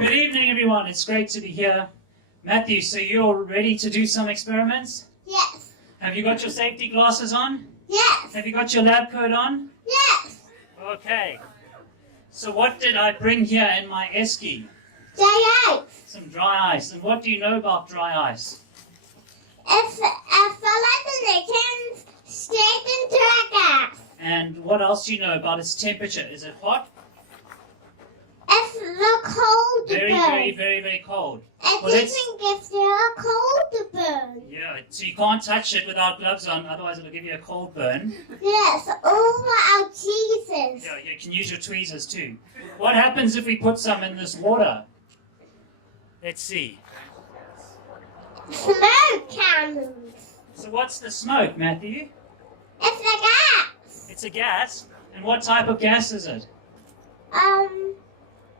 Good evening, everyone. It's great to be here. Matthew, so you're ready to do some experiments? Yes. Have you got your safety glasses on? Yes. Have you got your lab coat on? Yes. Okay. So what did I bring here in my esky? Dry ice. Some dry ice. And what do you know about dry ice? It's a solid liquid straight into a gas. And what else do you know about its temperature? Is it hot? It's the cold to Very, burn. very, very, very cold. It Well, let's- even gives you a cold to burn. Yeah, so you can't touch it without gloves on, otherwise it'll give you a cold burn. Yes, over our cheeses. Yeah, you can use your tweezers too. What happens if we put some in this water? Let's see. Smoke candles. So what's the smoke, Matthew? It's the gas. It's a gas. And what type of gas is it?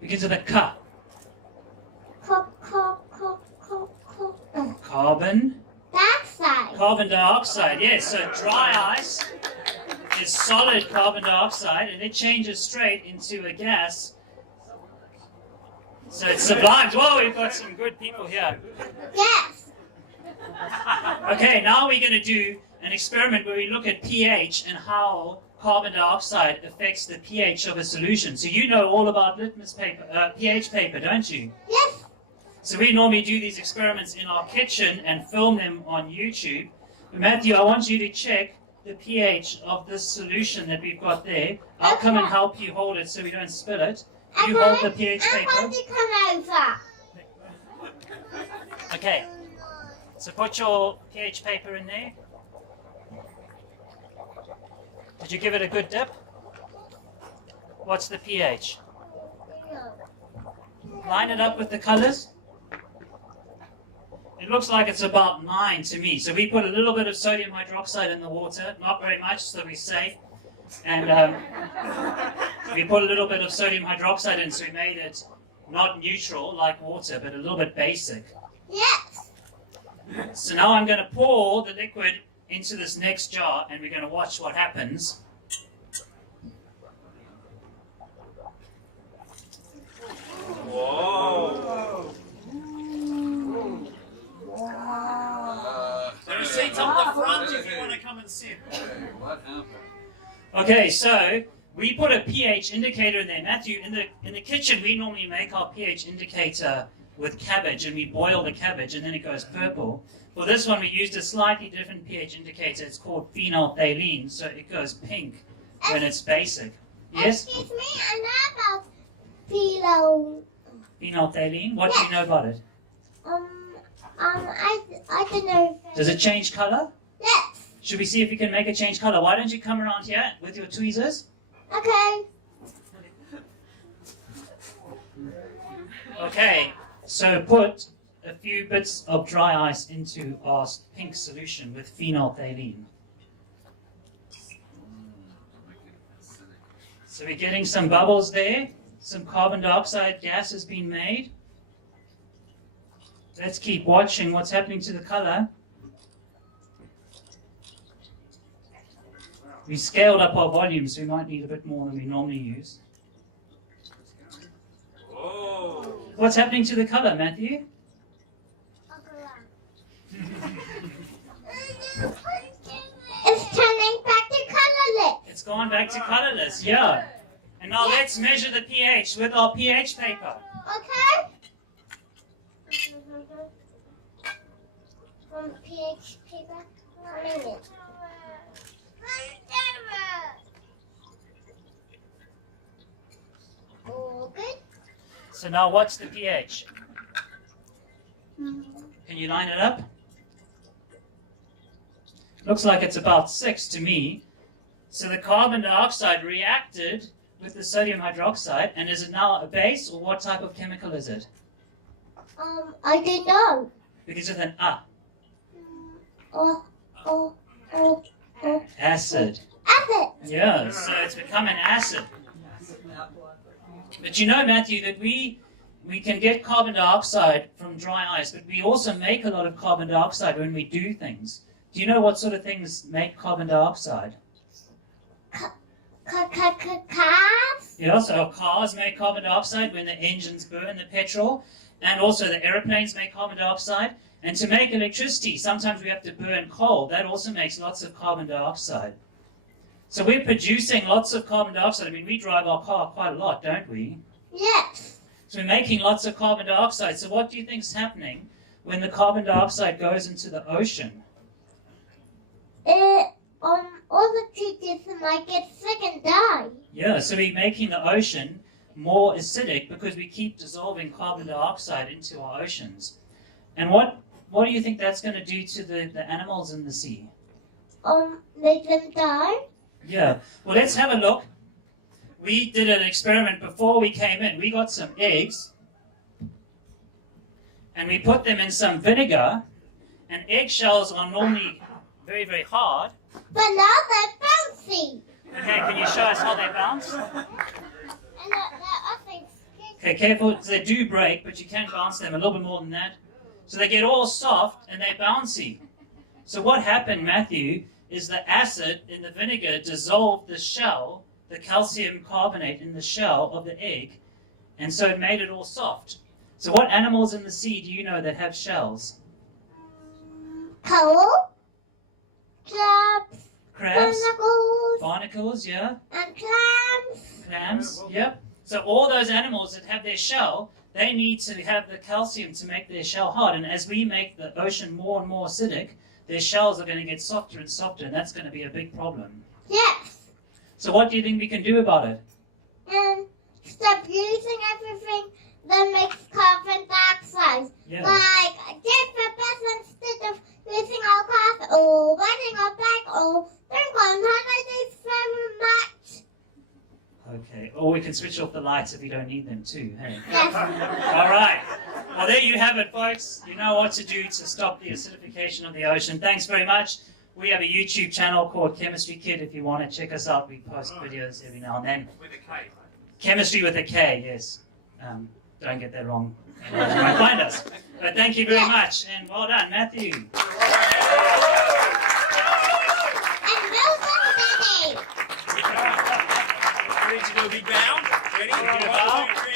Begins with a K. Carbon. Dioxide. Carbon dioxide, yes. So dry ice is solid carbon dioxide and it changes straight into a gas. So it's sublimed. Whoa, we've got some good people here. Yes. Okay, now we're going to do an experiment where we look at pH and how carbon dioxide affects the pH of a solution. So you know all about litmus paper, pH paper, don't you? Yes. So we normally do these experiments in our kitchen and film them on YouTube. But Matthew, I want you to check the pH of this solution that we've got there. I'll come and help you hold it so we don't spill it. You hold the pH I paper. want to come over. Okay. So put your pH paper in there. Did you give it a good dip? What's the pH? Line it up with the colors. It looks like it's about 9 to me. So we put a little bit of sodium hydroxide in the water, not very much, so we're safe. And we put a little bit of sodium hydroxide in, so we made it not neutral like water, but a little bit basic. Yes. So now I'm going to pour the liquid into this next jar, and we're going to watch what happens. Whoa! There are seats up the front if you want to come and sit. What happened? Okay, so we put a pH indicator in there. Matthew, in the kitchen, we normally make our pH indicator with cabbage, and we boil the cabbage, and then it goes purple. For this one, we used a slightly different pH indicator. It's called phenolphthalein, so it goes pink when it's basic. Yes? Excuse me, I know about philo. Phenolphthalein? What do you know about it? I don't know. Does it change color? Yes. Should we see if we can make it change color? Why don't you come around here with your tweezers? Okay. Okay, so put a few bits of dry ice into our pink solution with phenolphthalein. So we're getting some bubbles there. Some carbon dioxide gas has been made. Let's keep watching what's happening to the color. We scaled up our volume, so we might need a bit more than we normally use. Whoa! What's happening to the color, Matthew? It's turning back to colorless. It's gone back to colorless, yeah. And now let's measure the pH with our pH paper. Okay. pH paper. 1 minute. All good. So now what's the pH? Can you line it up? Looks like it's about 6 to me. So the carbon dioxide reacted with the sodium hydroxide, and is it now a base, or what type of chemical is it? I don't know. Because of an A. Oh. Acid. Acid. Yeah, so it's become an acid. But you know, Matthew, that we can get carbon dioxide from dry ice, but we also make a lot of carbon dioxide when we do things. Do you know what sort of things make carbon dioxide? Cars. Yeah, so cars make carbon dioxide when the engines burn the petrol, and also the airplanes make carbon dioxide. And to make electricity, sometimes we have to burn coal. That also makes lots of carbon dioxide. So we're producing lots of carbon dioxide. I mean, we drive our car quite a lot, don't we? Yes. So we're making lots of carbon dioxide. So what do you think is happening when the carbon dioxide goes into the ocean? All the creatures might get sick and die. Yeah, so we're making the ocean more acidic because we keep dissolving carbon dioxide into our oceans. And what do you think that's going to do to the animals in the sea? Make them die. Yeah, well, let's have a look. We did an experiment before we came in. We got some eggs, and we put them in some vinegar, and eggshells are normally very, very hard. But now they're bouncy. Okay, can you show us how they bounce? And they're also Okay, careful, because they do break, but you can bounce them a little bit more than that. So they get all soft, and they're bouncy. So what happened, Matthew, is the acid in the vinegar dissolved the shell, the calcium carbonate in the shell of the egg, and so it made it all soft. So what animals in the sea do you know that have shells? coal, crabs, Crabs, barnacles, barnacles, yeah, and clams. clams, yep. So all those animals that have their shell, they need to have the calcium to make their shell hard. And as we make the ocean more and more acidic, their shells are going to get softer and softer, and that's going to be a big problem. Yes. So what do you think we can do about it? And stop using everything that makes carbon dioxide. Yeah. Like, get the best instead of using our cars or riding our bike or don't go on holidays very much. Okay. Or we can switch off the lights if we don't need them too, hey? Yes. All right. Well, there you have it, folks. You know what to do to stop the acidification of the ocean. Thanks very much. We have a YouTube channel called Khemistry Kid. If you want to check us out, we post videos every now and then. With a K. Chemistry with a K, yes. Don't get that wrong. You might find us. But thank you very much, and well done, Matthew. And well done, Daddy. Ready to do a big bound? Ready? Ready to bow? 1, 2, 3.